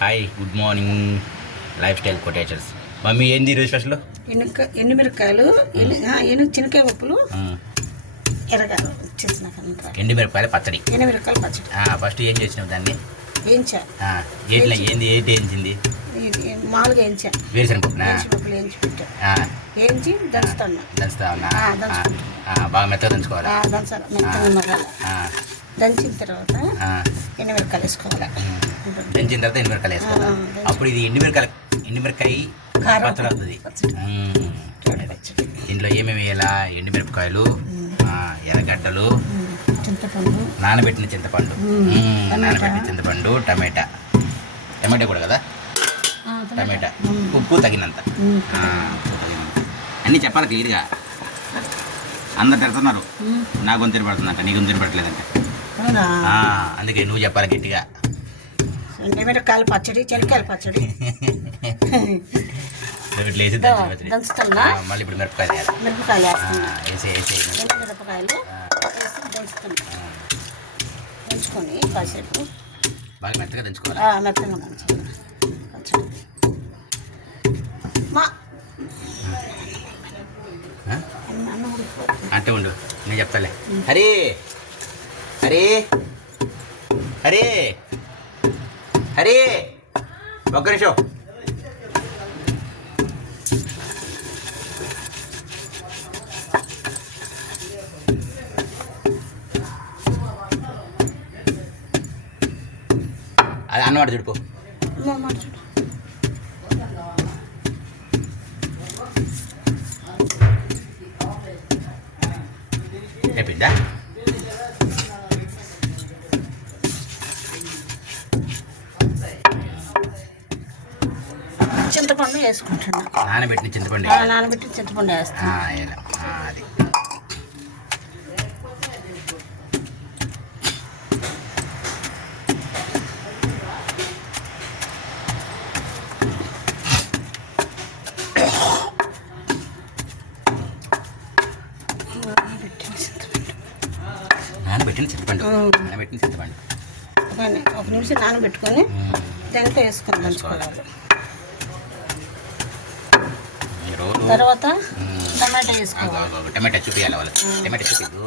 Hi good morning life style quotations. Mummy ఏంది ఈరోజు special? ఎండుమిరపకాయలు చిన్నకాయ పప్పులు ఎర్రగాయలు ఎండుమిరపకాయల పచ్చడి. ఎండుమిరపకాయల పచ్చడి ఫస్ట్ ఏం చేసినావు దాన్ని? వేయించా. ఏంటి వేయించింది? మామూలుగా వేయించా. వేరుశనగపప్పులు వేయించి పెట్టా. వేయించి దంచుతా ఉన్నా. బాగా మెత్తగా దంచుకోవాలి. దంచాలి, మెత్తగా మగ్గాలి. దంచిన తర్వాత ఎండుమిరపకాయలు వేసుకోవాలి. దంచిన తర్వాత ఎండుమిరకాయలు వేసుకోవాలి. అప్పుడు ఇది ఎండుమిరకాయ పచ్చడి అవుతుంది. దీంట్లో ఏమేమి వేయాలా? ఎండుమిరపకాయలు, ఎర్రగడ్డలు, చింతపండు, నానబెట్టిన చింతపండు, టమాటా కూడా కదా, టమాటా, ఉప్పు తగినంత. అన్నీ చెప్పాలి క్లియర్గా. అందరు తిడుతున్నారు నా గొంతు తినబడుతుందంట, నీ గొంతు తినబడట్లేదంట. అందుకే నువ్వు చెప్పాలి గట్టిగా. ఎండుమిరపకాయల పచ్చడి, చెనక్కాయల పచ్చడి. ఇట్లా వేసి దంచుతున్నా. మళ్ళీ ఇప్పుడు మిరపకాయలు వేసి ఎండుమిరపకాయలు వేసి దంచుతున్నా. దంచుకొని కాసేపు బాగా మెత్తగా దంచుకోవాలి. మెత్తగా దంచుకోవాలి. అంటే ఉండు, నేను చెప్తాలే. హరి హరి హరి హరి ఒక్క నిమిషం. అది అన్నమాట చూడుకో. అయిపోయిందా? చింతపండు వేసుకుంటున్నా. నానబెట్టిన చింతపండు వేస్తాను. అది నానబెట్టిన చింతపండు. ఒక నిమిషం నానబెట్టుకొని దాంట్లో వేసుకొని దంచుకోవాలి. తర్వాత టమాటా వేసుకోవాలి. టమాటా చూపించాలి వాళ్ళకి. టమాటా చూపిద్దు.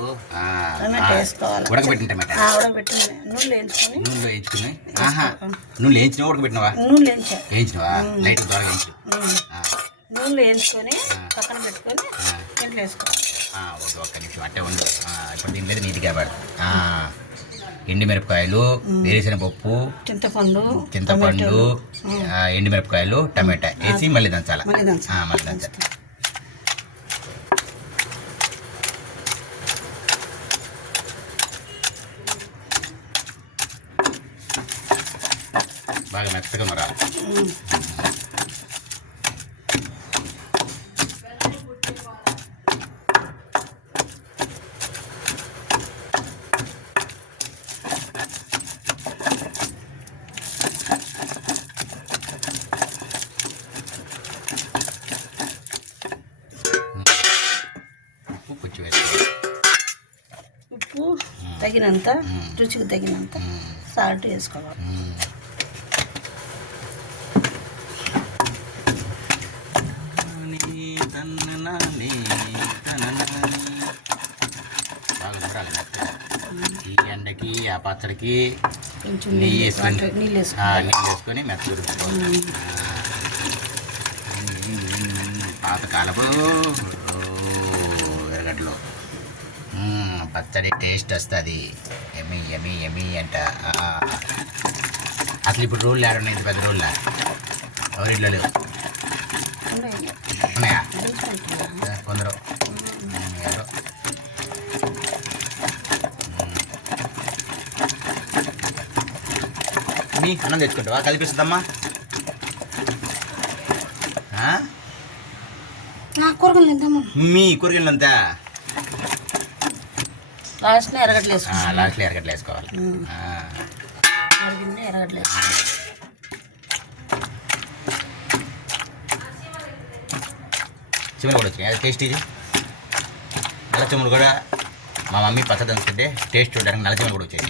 టమాటా వేసుకోవాలి. ఉడకబెట్టిన టమాటా. ఉడకబెట్టిన నూనెలో వేయించుకొని. నూనె వేయించినా ఉడకబెట్టినవా? నూనెలో వేయించినవా? లైట్ ద్వారా వేయించు. నూనెలో వేయించుకొని పక్కన పెట్టుకొని ఇంట్లో వేసుకోవాలి. ఓకే, ఒక్క నిమిషం అట్టే ఉండు. ఇప్పుడు దీంట్లో నీట్గా పడు. ఎండుమిరపకాయలు, వేరుశనగపప్పు, చింతపండు, ఎండుమిరపకాయలు, టమాటా వేసి మళ్ళీ దంచాలి. బాగా మెత్తగా మరాలి. ఉప్పు తగినంత, రుచికి తగినంత సాల్ట్ వేసుకోవాలి. ఈ ఎండకి ఆ పచ్చడికి కొంచెం నీళ్ళు వేసుకొని మెత్త ఉడుకుకోవాలి. పాతకాలపు ఎరగడ్డలు పచ్చడి టేస్ట్ వస్తుంది. ఎమ్మి ఎమ్మి ఎమ్మి అంట. అసలు ఇప్పుడు రోళ్ళు ఆడున్నాయి, ఇంత పెద్ద రోళ్ళ ఎవరిట్లో లేవు. ఉన్నాయా? కొందరు ఎవరో. మీ అన్నం తెచ్చుకుంటావా? కలిపిస్తుందమ్మా. మీ కూరగాయలంతా లాస్ట్లో ఎర్రగడ్డలు వేసుకోవాలి. ఎర్రగడ్డలు వేసుకోవాలి. చికెన్ కూడా వచ్చినాయి. అది టేస్ట్. ఇది నల్ల చెమ్ములు కూడా మా మమ్మీ పచ్చడి దంచుకుంటే టేస్ట్ చూడడానికి నల్ల చెమ్ములు కూడా వచ్చేది.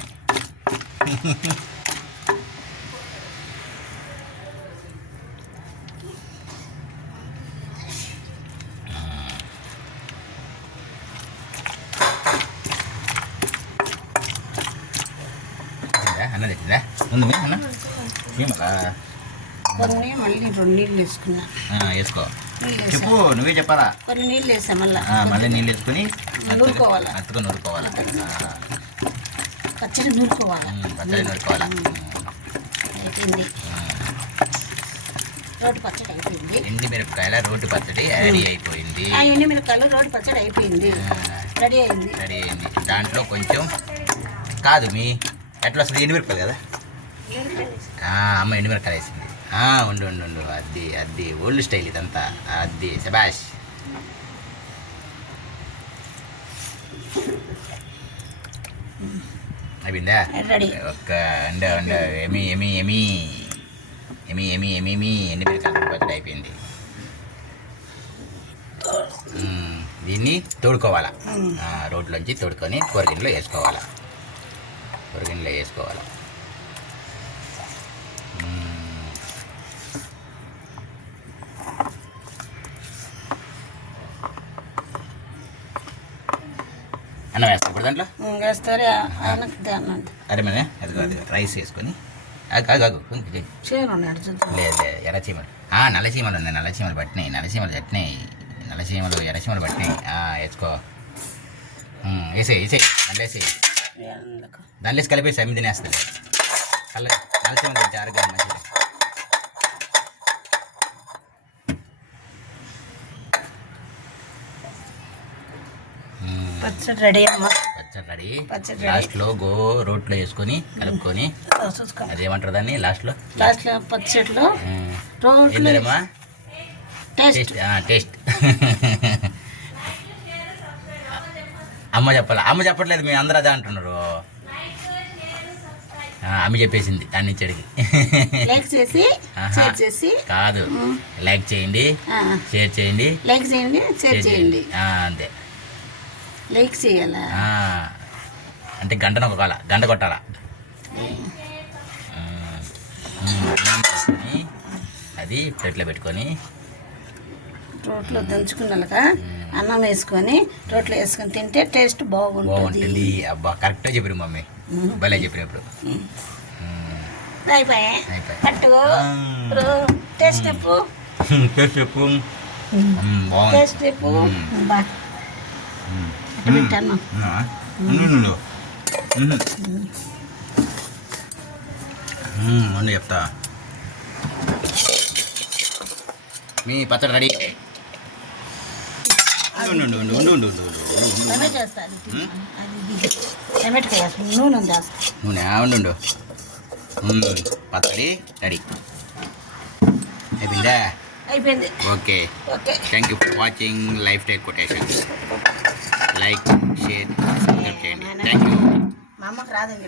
ఉంది అన్న మేమలా కొన్ని మళ్ళీ 2 నీళ్ళు వేసుకున్నా. వేసుకో నీళ్ళు చెప్పు వేసా, నువ్వే చెప్పాలా. కొన్ని నీళ్ళు వేసా, మళ్ళీ మళ్ళీ నీళ్ళు వేసుకొని నూరుకోవాలా, మెత్తగా నూరుకోవాలా. పచ్చడి నూరుకోవాలా. పచ్చడి నూరుకోవాలా. అయిపోయింది, రోటి పచ్చడి అయిపోయింది. ఎండిమిరపకాయల రోటి పచ్చడి రెడీ అయిపోయింది. ఎండుమిరపకాయలు రోటి పచ్చడి అయిపోయింది, రెడీ అయింది. రెడీ అయింది. దాంట్లో కొంచెం కాదు మీ ఎట్లా వస్తుంది ఎండుమిరపకాయలు కదా. అమ్మ ఎండుమిరపకాయలు వేసింది. ఉండు ఉండు ఉండు, అది అది ఓల్డ్ స్టైల్ ఇదంతా. అది శబాష్. అయిపోయిందా? రెడీ. ఒక్క అండ అండ ఎమి ఎమి ఎమి ఎమి ఎమి ఎమి ఎమి ఎండుమిరపకాయల పచ్చడి అయిపోయింది. దీన్ని తోడుకోవాలా. రోడ్లోంచి తోడుకొని కూరగిన్నెలో వేసుకోవాలా. కూరగిన్నెలో వేసుకోవాలా. అన్నం వేస్తాం ఇప్పుడు దాంట్లో. వేస్తారే అరే మన అది అది రైస్ వేసుకొని కాదు చేయను చూద్దాం. లేదు ఎర్రచీమలు నల్లచీమలు ఉన్నాయి. నల్లచీమలు పట్టినాయి. నల్లచీమలు చట్నాయి. నల్లచీమలు ఎర్రచీమలు పట్టినాయి. వేసుకో. వేసేయి వేసేయి దాంట్లో వేసేయి. దాంట్లో వేసి కలిపేసి అమ్మి తినేస్తుంది. నల్లచీమలు తింటే ఆరోగ్యం మంచిది. పచ్చడి రెడీ అమ్మ. పచ్చడి రెడీ. లాస్ట్లో రోట్లో వేసుకొని కలుపుకొని చూసుకోండి. అదేమంటారు దాన్ని లాస్ట్లో పచ్చడిలో రోట్లో టేస్ట్. టేస్ట్ అమ్మ చెప్పాలా. అమ్మ చెప్పట్లేదు, మేము అందరూ అదే అంటున్నారు. అమ్మ చెప్పేసింది దాని నుంచి అడిగి. లైక్ చేసి షేర్ చేసి కాదు, లైక్ చేయండి, షేర్ చేయండి. లైక్ చేయండి, షేర్ చేయండి. అంతే. లైక్ చేయాలా అంటే గంట కొట్టాలా. అది ప్లేట్లో పెట్టుకొని రోట్లో దంచుకున్నాక అన్నం వేసుకొని రోట్లో వేసుకొని తింటే టేస్ట్ బాగుంటుంది. అబ్బా కరెక్ట్గా చెప్పారు మమ్మీ, భలే చెప్పినప్పుడు. అయిపోయాయి పట్టు టేస్ట్ చెప్పు. టేస్ట్ చెప్పు. టేస్ట్ చెప్పు. పెట్టాను చెప్తా. మీ పచ్చడి రెడీ. టమాటా వేస్తాను. టమాటా నూనె ఉంది. నూనె ఉండు. పచ్చడి రెడీ అయిపోయిందా? అయిపోయింది. Okay. Thank you for watching life take quotations. Like share subscribe చేయండి. Thank you. మా అమ్మకి రాదండి.